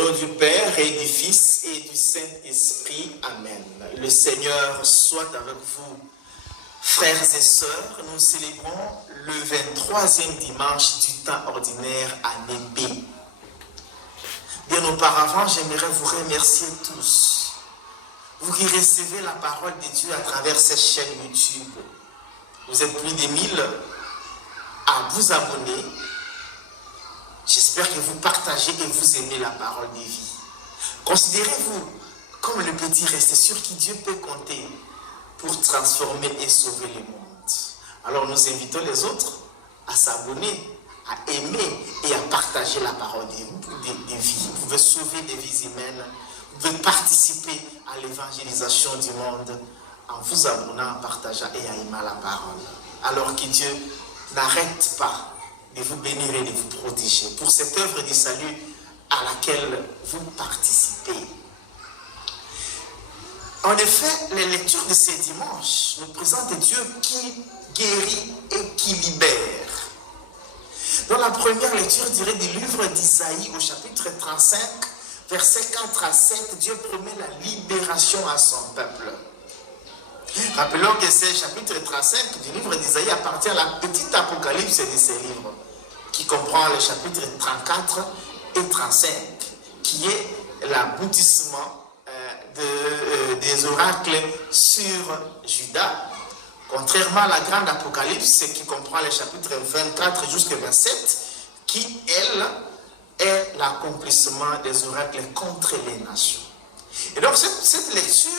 nom du Père et du Fils et du Saint-Esprit. Amen. Le Seigneur soit avec vous, frères et sœurs. Nous célébrons le 23e dimanche du temps ordinaire année B. Bien auparavant, j'aimerais vous remercier tous. Vous qui recevez la parole de Dieu à travers cette chaîne YouTube. Vous êtes plus de 1000 à vous abonner. J'espère que vous partagez et vous aimez la parole de vie. Considérez-vous comme le petit reste sur qui Dieu peut compter pour transformer et sauver le monde. Alors nous invitons les autres à s'abonner, à aimer et à partager la parole de vie. Vous pouvez sauver des vies humaines, vous pouvez participer à l'évangélisation du monde en vous abonnant, en partageant et en aimant la parole. Alors que Dieu n'arrête pas de vous bénir et de vous protéger pour cette œuvre de salut à laquelle vous participez. En effet, les lectures de ces dimanches nous présentent Dieu qui guérit et qui libère. Dans la première lecture du livre d'Isaïe au chapitre 35, versets 4 à 7, Dieu promet la libération à son peuple. Rappelons que ce chapitre 35 du livre d'Isaïe appartient à la petite apocalypse de ces livres, qui comprend les chapitres 34 et 35, qui est l'aboutissement des oracles sur Juda. Contrairement à la grande apocalypse, qui comprend les chapitres 24 jusqu'à 27, qui, elle, est l'accomplissement des oracles contre les nations. Et donc, cette lecture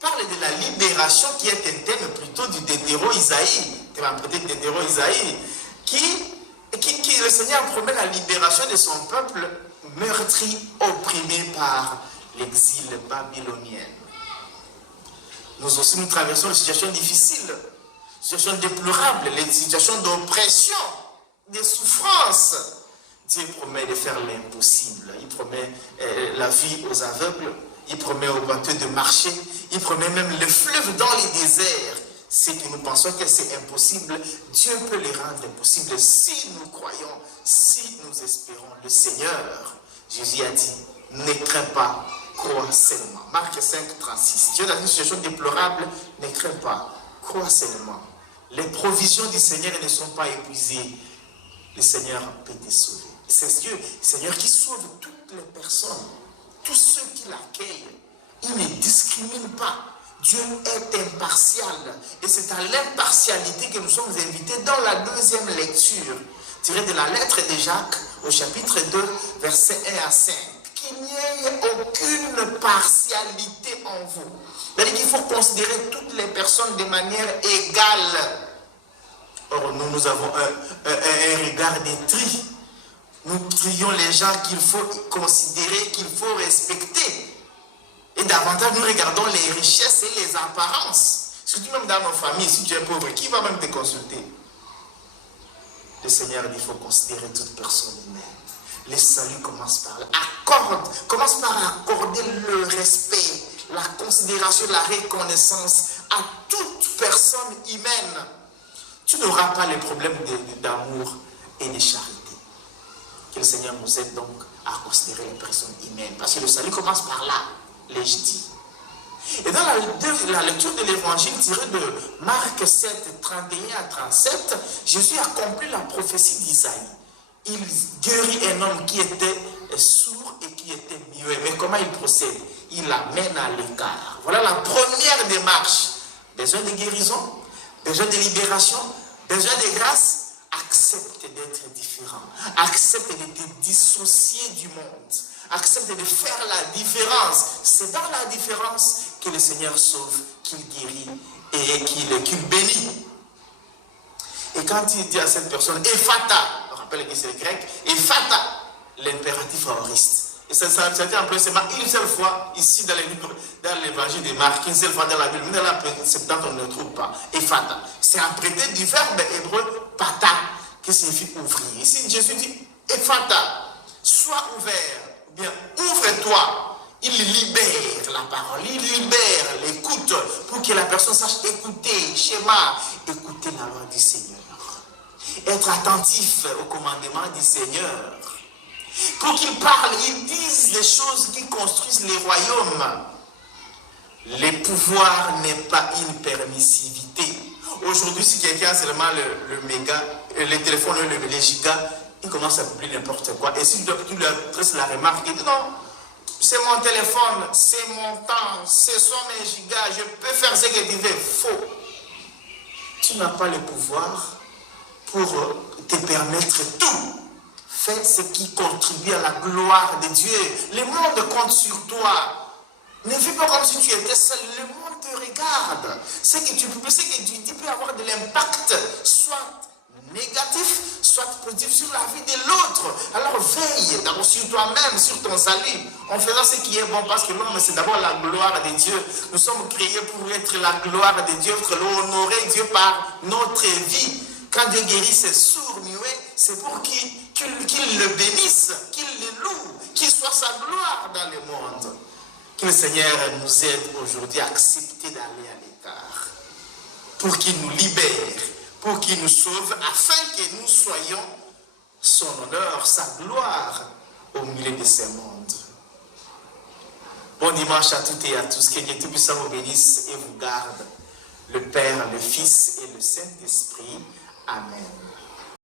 parle de la libération qui est un thème plutôt du Deutéro-Isaïe, qui le Seigneur promet la libération de son peuple meurtri, opprimé par l'exil babylonien. Nous aussi, nous traversons une situation difficile, une situation déplorable, une situation d'oppression, de souffrance. Dieu promet de faire l'impossible. Il promet la vie aux aveugles, il promet aux boiteux de marcher, il promet même le fleuve dans les déserts. Ce que nous pensons que c'est impossible, Dieu peut les rendre possibles si nous croyons, si nous espérons le Seigneur. Jésus a dit, ne crains pas, crois seulement. Marc 5, 36. Tu es dans une situation déplorable, ne crains pas, crois seulement. Les provisions du Seigneur ne sont pas épuisées. Le Seigneur peut te sauver. C'est Dieu, le Seigneur qui sauve toutes les personnes, tous ceux qui l'accueillent. Il ne discrimine pas. Dieu est impartial. Et c'est à l'impartialité que nous sommes invités dans la deuxième lecture, tirée de la lettre de Jacques au chapitre 2, versets 1 à 5. Qu'il n'y ait aucune partialité en vous. C'est-à-dire qu'il faut considérer toutes les personnes de manière égale. Or, nous avons un regard de tri. Nous trions les gens qu'il faut considérer, qu'il faut respecter. Et davantage, nous regardons les richesses et les apparences. Surtout même dans nos familles, si tu es pauvre, qui va même te consulter? Le Seigneur dit qu'il faut considérer toute personne humaine. Le salut commence par là. Commence par accorder le respect, la considération, la reconnaissance à toute personne humaine. Tu n'auras pas les problèmes d'amour et de charité. Que le Seigneur nous aide donc à considérer les personnes humaines. Parce que le salut commence par là. L'ai-je dit. Et dans la lecture de l'évangile tirée de Marc 7, 31 à 37, Jésus accomplit la prophétie d'Isaïe. Il guérit un homme qui était sourd et qui était muet. Mais comment il procède? Il l'amène à l'écart. Voilà la première démarche. Besoin de guérison, besoin de libération, besoin de grâce. Accepte d'être différent. Accepte de te dissocier du monde. Accepte de faire la différence. C'est dans la différence que le Seigneur sauve, qu'il guérit et qu'il bénit. Et quand il dit à cette personne, Ephata, on rappelle que c'est le grec, Ephata, l'impératif aoriste. Et ça a été employé seulement une seule fois ici dans l'évangile de Marc, une seule fois dans la Bible. Mais dans la Septante, on ne le trouve pas. Ephata. C'est apprêté du verbe hébreu pata, qui signifie ouvrir. Ici, Jésus dit, Ephata, sois ouvert. Bien, ouvre-toi. Il libère la parole, il libère l'écoute pour que la personne sache écouter, schéma, écouter la loi du Seigneur. Être attentif au commandement du Seigneur. pour qu'ils parlent, ils disent des choses qui construisent les royaumes. Le pouvoir n'est pas une permissivité. Aujourd'hui, si quelqu'un a seulement le téléphone, les gigas, il commence à publier n'importe quoi. Et si tu lui adresses la remarque, il dit non, c'est mon téléphone, c'est mon temps, ce sont mes gigas, je peux faire ce que tu veux. Faux. Tu n'as pas le pouvoir pour te permettre tout. Fais ce qui contribue à la gloire de Dieu. Le monde compte sur toi. Ne fais pas comme si tu étais seul. Le monde te regarde. Ce que tu dis peut avoir de l'impact, soit négatif, soit positif sur la vie de l'autre. Alors veille d'abord sur toi-même, sur ton salut, en faisant ce qui est bon, parce que l'homme, c'est d'abord la gloire de Dieu. Nous sommes créés pour être la gloire de Dieu, pour honorer Dieu par notre vie. Quand Dieu guérit ces sourds, muets, c'est pour qu'il le bénisse, qu'il le loue, qu'il soit sa gloire dans le monde. Que le Seigneur nous aide aujourd'hui à accepter d'aller à l'écart, pour qu'il nous libère, pour qu'il nous sauve, afin que nous soyons son honneur, sa gloire au milieu de ce monde. Bon dimanche à toutes et à tous. Que Dieu Tout-Puissant vous bénisse et vous garde. Le Père, le Fils et le Saint-Esprit. Amen.